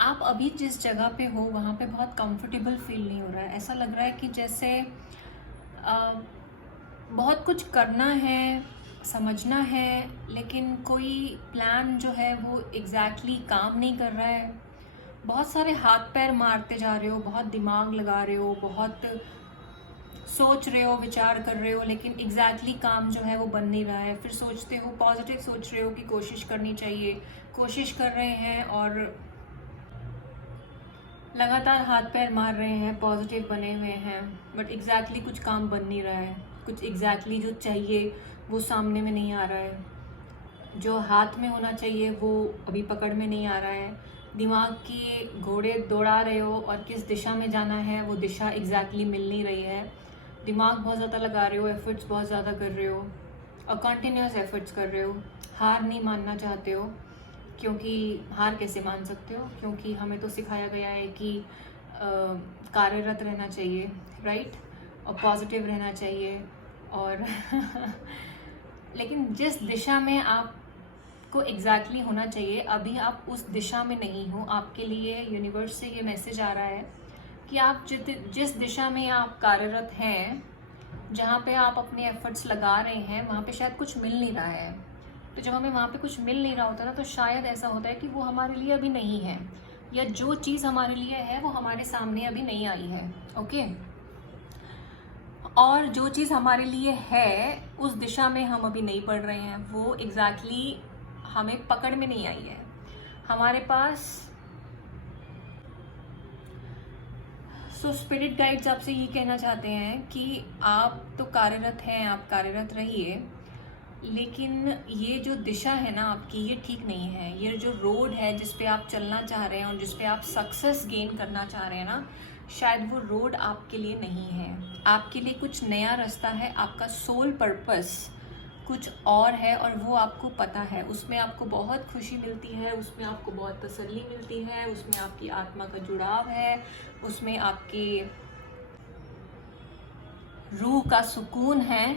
आप अभी जिस जगह पे हो वहाँ पे बहुत कंफर्टेबल फील नहीं हो रहा है। ऐसा लग रहा है कि जैसे अ, बहुत कुछ करना है, समझना है, लेकिन कोई प्लान जो है वो एग्जैक्टली काम नहीं कर रहा है। बहुत सारे हाथ पैर मारते जा रहे हो, बहुत दिमाग लगा रहे हो, बहुत सोच रहे हो, विचार कर रहे हो, लेकिन काम जो है वो बन नहीं रहा है। फिर सोचते हो, पॉजिटिव सोच रहे हो कि कोशिश करनी चाहिए, कोशिश कर रहे हैं और लगातार हाथ पैर मार रहे हैं, पॉजिटिव बने हुए हैं, बट कुछ काम बन नहीं रहा है। कुछ जो चाहिए वो सामने में नहीं आ रहा है। जो हाथ में होना चाहिए वो अभी पकड़ में नहीं आ रहा है। दिमाग के घोड़े दौड़ा रहे हो और किस दिशा में जाना है वो दिशा मिल नहीं रही है। दिमाग बहुत ज़्यादा लगा रहे हो, एफर्ट्स बहुत ज़्यादा कर रहे हो और कंटिन्यूस एफर्ट्स कर रहे हो। हार नहीं मानना चाहते हो, क्योंकि हार कैसे मान सकते हो, क्योंकि हमें तो सिखाया गया है कि कार्यरत रहना चाहिए, राइट, और पॉजिटिव रहना चाहिए। और लेकिन जिस दिशा में आपको होना चाहिए, अभी आप उस दिशा में नहीं हो। आपके लिए यूनिवर्स से ये मैसेज आ रहा है कि आप जिस दिशा में आप कार्यरत हैं, जहाँ पे आप अपने एफर्ट्स लगा रहे हैं, वहाँ पे शायद कुछ मिल नहीं रहा है। तो जब हमें वहाँ पे कुछ मिल नहीं रहा होता ना, तो शायद ऐसा होता है कि वो हमारे लिए अभी नहीं है, या जो चीज़ हमारे लिए है वो हमारे सामने अभी नहीं आई है। ओके, और जो चीज़ हमारे लिए है उस दिशा में हम अभी नहीं बढ़ रहे हैं, वो हमें पकड़ में नहीं आई है हमारे पास। सो स्पिरिट गाइड्स आपसे ये कहना चाहते हैं कि आप तो कार्यरत हैं, आप कार्यरत रहिए, लेकिन ये जो दिशा है ना आपकी, ये ठीक नहीं है। ये जो रोड है जिस पे आप चलना चाह रहे हैं और जिस पे आप सक्सेस गेन करना चाह रहे हैं ना, शायद वो रोड आपके लिए नहीं है। आपके लिए कुछ नया रास्ता है, आपका सोल पर्पस कुछ और है, और वो आपको पता है। उसमें आपको बहुत खुशी मिलती है, उसमें आपको बहुत तसल्ली मिलती है, उसमें आपकी आत्मा का जुड़ाव है, उसमें आपकी रूह का सुकून है,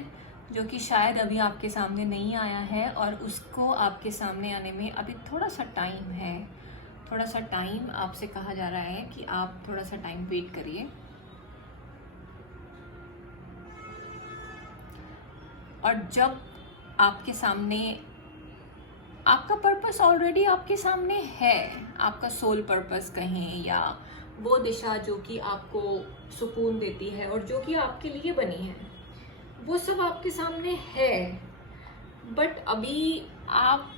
जो कि शायद अभी आपके सामने नहीं आया है, और उसको आपके सामने आने में अभी थोड़ा सा टाइम है। थोड़ा सा टाइम आपसे कहा जा रहा है कि आप थोड़ा सा टाइम वेट करिए। और जब आपके सामने आपका पर्पस ऑलरेडी आपके सामने है, आपका सोल पर्पस कहें, या वो दिशा जो कि आपको सुकून देती है और जो कि आपके लिए बनी है, वो सब आपके सामने है, बट अभी आप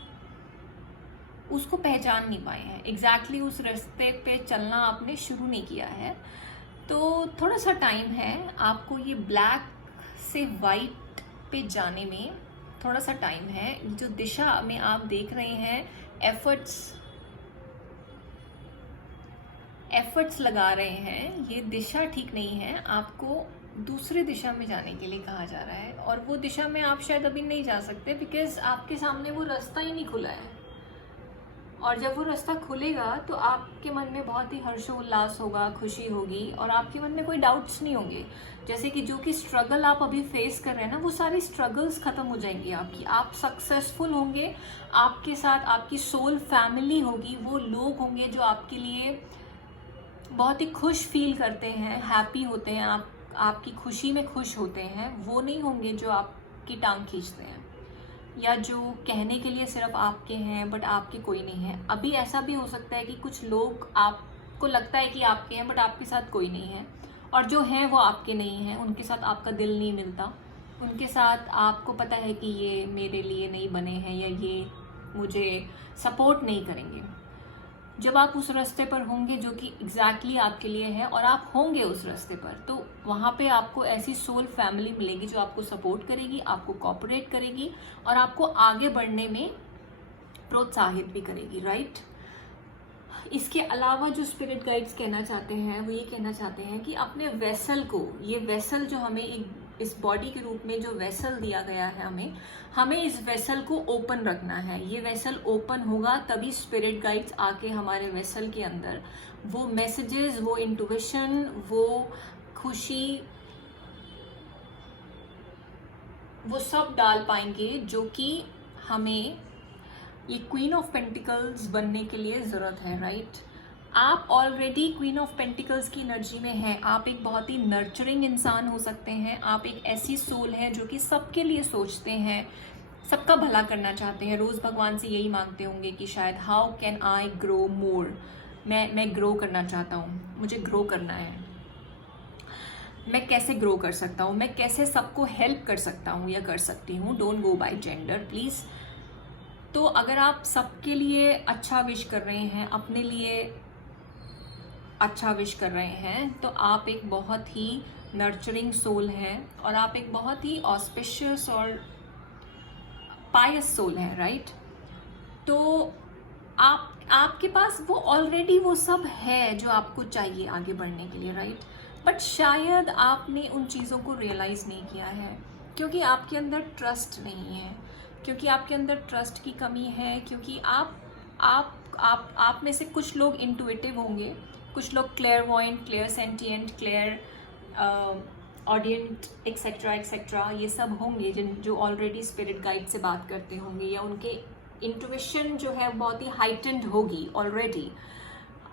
उसको पहचान नहीं पाए हैं। उस रास्ते पे चलना आपने शुरू नहीं किया है। तो थोड़ा सा टाइम है आपको ये ब्लैक से वाइट पे जाने में, थोड़ा सा टाइम है। जो दिशा में आप देख रहे हैं, एफर्ट्स लगा रहे हैं, ये दिशा ठीक नहीं है। आपको दूसरे दिशा में जाने के लिए कहा जा रहा है, और वो दिशा में आप शायद अभी नहीं जा सकते, बिकॉज आपके सामने वो रास्ता ही नहीं खुला है। और जब वो रास्ता खुलेगा तो आपके मन में बहुत ही हर्षोल्लास होगा, खुशी होगी, और आपके मन में कोई डाउट्स नहीं होंगे। जैसे कि जो कि स्ट्रगल आप अभी फेस कर रहे हैं ना, वो सारी स्ट्रगल्स खत्म हो जाएंगी आपकी। आप सक्सेसफुल होंगे, आपके साथ आपकी सोल फैमिली होगी, वो लोग होंगे जो आपके लिए बहुत ही खुश फील करते हैं, हैप्पी होते हैं, आपकी खुशी में खुश होते हैं। वो नहीं होंगे जो आपकी टांग खींचते हैं, या जो कहने के लिए सिर्फ आपके हैं बट आपके कोई नहीं है। अभी ऐसा भी हो सकता है कि कुछ लोग आपको लगता है कि आपके हैं बट आपके साथ कोई नहीं है, और जो हैं वो आपके नहीं हैं, उनके साथ आपका दिल नहीं मिलता, उनके साथ आपको पता है कि ये मेरे लिए नहीं बने हैं, या ये मुझे सपोर्ट नहीं करेंगे। जब आप उस रास्ते पर होंगे जो कि आपके लिए है, और आप होंगे उस रास्ते पर, तो वहाँ पे आपको ऐसी सोल फैमिली मिलेगी जो आपको सपोर्ट करेगी, आपको कोऑपरेट करेगी, और आपको आगे बढ़ने में प्रोत्साहित भी करेगी, राइट। इसके अलावा जो स्पिरिट गाइड्स कहना चाहते हैं, वो ये कहना चाहते हैं कि अपने वेसल को, ये वेसल जो हमें इस बॉडी के रूप में जो वेसल दिया गया है, हमें इस वेसल को ओपन रखना है। ये वेसल ओपन होगा तभी स्पिरिट गाइड्स आके हमारे वेसल के अंदर वो मैसेजेस, वो इंट्यूशन, वो खुशी, वो सब डाल पाएंगे जो कि हमें ये क्वीन ऑफ पेंटिकल्स बनने के लिए ज़रूरत है, राइट। आप ऑलरेडी क्वीन ऑफ पेंटिकल्स की एनर्जी में हैं। आप एक बहुत ही नर्चरिंग इंसान हो सकते हैं। आप एक ऐसी सोल हैं जो कि सबके लिए सोचते हैं, सबका भला करना चाहते हैं। रोज़ भगवान से यही मांगते होंगे कि शायद how can I grow more, मैं ग्रो करना चाहता हूँ, मुझे ग्रो करना है, मैं कैसे ग्रो कर सकता हूँ, मैं कैसे सबको हेल्प कर सकता हूँ या कर सकती हूँ। Don't go by gender please. तो अगर आप सबके लिए अच्छा विश कर रहे हैं, अपने लिए अच्छा विश कर रहे हैं, तो आप एक बहुत ही नर्चरिंग सोल हैं और आप एक बहुत ही ऑस्पिशियस और पायस सोल है, राइट। तो आपके पास वो ऑलरेडी वो सब है जो आपको चाहिए आगे बढ़ने के लिए, राइट। बट शायद आपने उन चीज़ों को रियलाइज़ नहीं किया है क्योंकि आपके अंदर ट्रस्ट नहीं है, क्योंकि आपके अंदर ट्रस्ट की कमी है, क्योंकि आप में से कुछ लोग इंटुइटिव होंगे, कुछ लोग clairvoyant, clairsentient, clairaudient etcetera etcetera ये सब होंगे जो ऑलरेडी स्पिरिट गाइड से बात करते होंगे, या उनके इंट्यूशन जो है बहुत ही हाइटेंड होगी ऑलरेडी।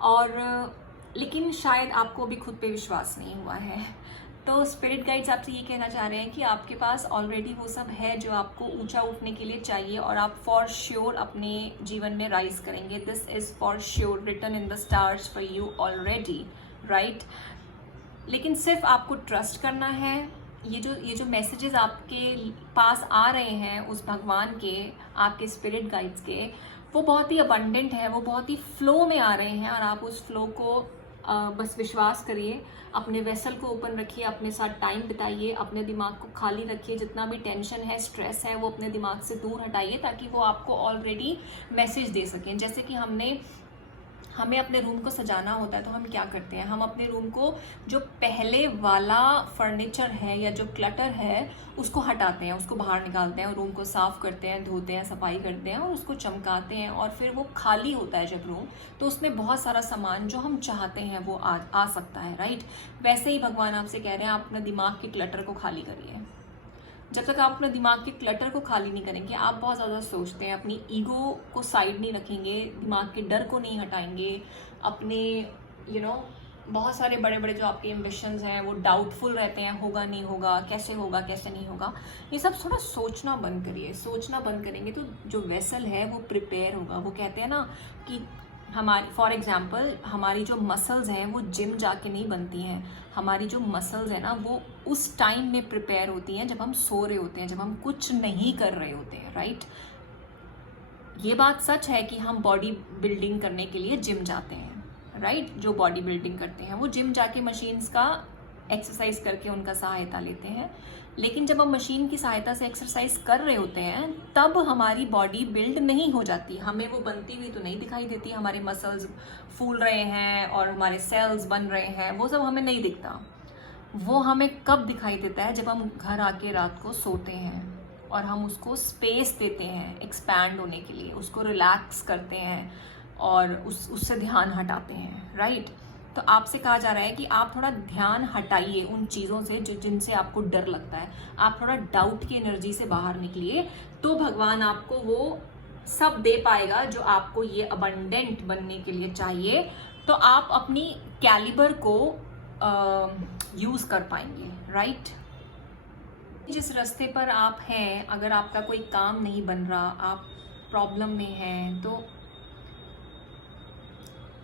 और लेकिन शायद आपको अभी खुद पे विश्वास नहीं हुआ है। तो स्पिरिट गाइड्स आपसे ये कहना चाह रहे हैं कि आपके पास ऑलरेडी वो सब है जो आपको ऊंचा उठने के लिए चाहिए और आप फॉर श्योर अपने जीवन में राइज करेंगे। This is for sure written in the stars for you already, right. लेकिन सिर्फ आपको ट्रस्ट करना है। ये जो मैसेजेस आपके पास आ रहे हैं उस भगवान के, आपके स्पिरिट गाइड्स के, वो बहुत ही अबंडेंट है, वो बहुत ही फ्लो में आ रहे हैं और आप उस फ्लो को बस विश्वास करिए, अपने वेसल को ओपन रखिए, अपने साथ टाइम बिताइए, अपने दिमाग को खाली रखिए, जितना भी टेंशन है, स्ट्रेस है, वो अपने दिमाग से दूर हटाइए ताकि वो आपको ऑलरेडी मैसेज दे सकें। जैसे कि हमें अपने रूम को सजाना होता है तो हम क्या करते हैं, हम अपने रूम को जो पहले वाला फर्नीचर है या जो क्लटर है उसको हटाते हैं, उसको बाहर निकालते हैं और रूम को साफ़ करते हैं, धोते हैं, सफाई करते हैं और उसको चमकाते हैं। और फिर वो खाली होता है जब रूम, तो उसमें बहुत सारा सामान जो हम चाहते हैं वो आ सकता है, राइट। वैसे ही भगवान आपसे कह रहे हैं, आप अपने दिमाग के क्लटर को खाली करिए। जब तक आप अपने दिमाग के क्लटर को खाली नहीं करेंगे, आप बहुत ज़्यादा सोचते हैं, अपनी ईगो को साइड नहीं रखेंगे, दिमाग के डर को नहीं हटाएंगे, अपने बहुत सारे बड़े बड़े जो आपके एम्बिशंस हैं वो डाउटफुल रहते हैं, होगा नहीं होगा, कैसे होगा, कैसे नहीं होगा, ये सब थोड़ा सोचना बंद करिए। सोचना बंद करेंगे तो जो वेसल है वो प्रिपेयर होगा। वो कहते हैं ना कि हमारी फॉर एग्जाम्पल हमारी जो मसल्स हैं वो जिम जाके नहीं बनती हैं, हमारी जो मसल्स हैं ना वो उस टाइम में प्रिपेयर होती हैं जब हम सो रहे होते हैं, जब हम कुछ नहीं कर रहे होते हैं, राइट। ये बात सच है कि हम बॉडी बिल्डिंग करने के लिए जिम जाते हैं, राइट। जो बॉडी बिल्डिंग करते हैं वो जिम जाके मशीन्स का एक्सरसाइज करके उनका सहायता लेते हैं। लेकिन जब हम मशीन की सहायता से एक्सरसाइज कर रहे होते हैं तब हमारी बॉडी बिल्ड नहीं हो जाती, हमें वो बनती हुई तो नहीं दिखाई देती। हमारे मसल्स फूल रहे हैं और हमारे सेल्स बन रहे हैं, वो सब हमें नहीं दिखता। वो हमें कब दिखाई देता है, जब हम घर आके रात को सोते हैं और हम उसको स्पेस देते हैं एक्सपैंड होने के लिए, उसको रिलैक्स करते हैं और उससे ध्यान हटाते हैं, राइट। तो आपसे कहा जा रहा है कि आप थोड़ा ध्यान हटाइए उन चीज़ों से जिनसे आपको डर लगता है। आप थोड़ा डाउट की एनर्जी से बाहर निकलिए, तो भगवान आपको वो सब दे पाएगा जो आपको ये अबंडेंट बनने के लिए चाहिए। तो आप अपनी कैलिबर को यूज़ कर पाएंगे, राइट। जिस रास्ते पर आप हैं, अगर आपका कोई काम नहीं बन रहा, आप प्रॉब्लम में हैं, तो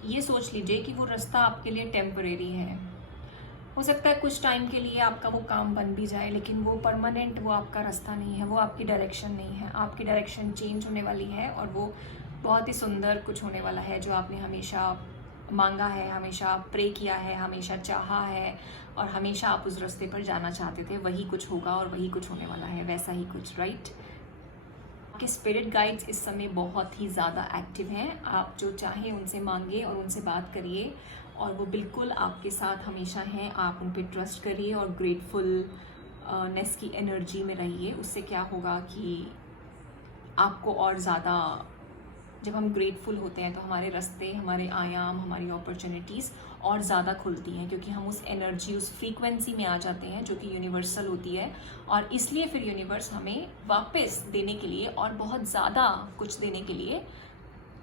ये सोच लीजिए कि वो रास्ता आपके लिए टेम्परेरी है। हो सकता है कुछ टाइम के लिए आपका वो काम बन भी जाए, लेकिन वो परमानेंट, वो आपका रास्ता नहीं है, वो आपकी डायरेक्शन नहीं है। आपकी डायरेक्शन चेंज होने वाली है और वो बहुत ही सुंदर कुछ होने वाला है जो आपने हमेशा मांगा है, हमेशा प्रे किया है, हमेशा चाहा है और हमेशा आप उस रास्ते पर जाना चाहते थे। वही कुछ होगा और वही कुछ होने वाला है, वैसा ही कुछ, राइट। आपके स्पिरिट गाइड्स इस समय बहुत ही ज़्यादा एक्टिव हैं। आप जो चाहें उनसे मांगिए और उनसे बात करिए और वो बिल्कुल आपके साथ हमेशा हैं। आप उन पर ट्रस्ट करिए और ग्रेटफुलनेस की एनर्जी में रहिए। उससे क्या होगा कि आपको और ज़्यादा, जब हम ग्रेटफुल होते हैं तो हमारे रास्ते, हमारे आयाम, हमारी अपॉर्चुनिटीज़ और ज़्यादा खुलती हैं, क्योंकि हम उस एनर्जी, उस फ्रीक्वेंसी में आ जाते हैं जो कि यूनिवर्सल होती है। और इसलिए फिर यूनिवर्स हमें वापस देने के लिए और बहुत ज़्यादा कुछ देने के लिए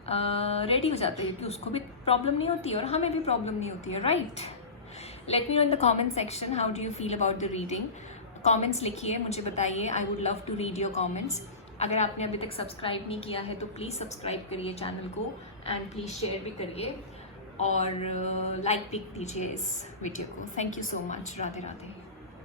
रेडी हो जाता है, क्योंकि उसको भी प्रॉब्लम नहीं होती है और हमें भी प्रॉब्लम नहीं होती है, right? Let me know in the comment section how do you feel about the reading. Comments लिखिए, मुझे बताइए. I would love to read your comments. अगर आपने अभी तक सब्सक्राइब नहीं किया है तो प्लीज़ सब्सक्राइब करिए चैनल को, एंड प्लीज़ शेयर भी करिए और लाइक भी कीजिए इस वीडियो को. Thank you so much. Radhe Radhe.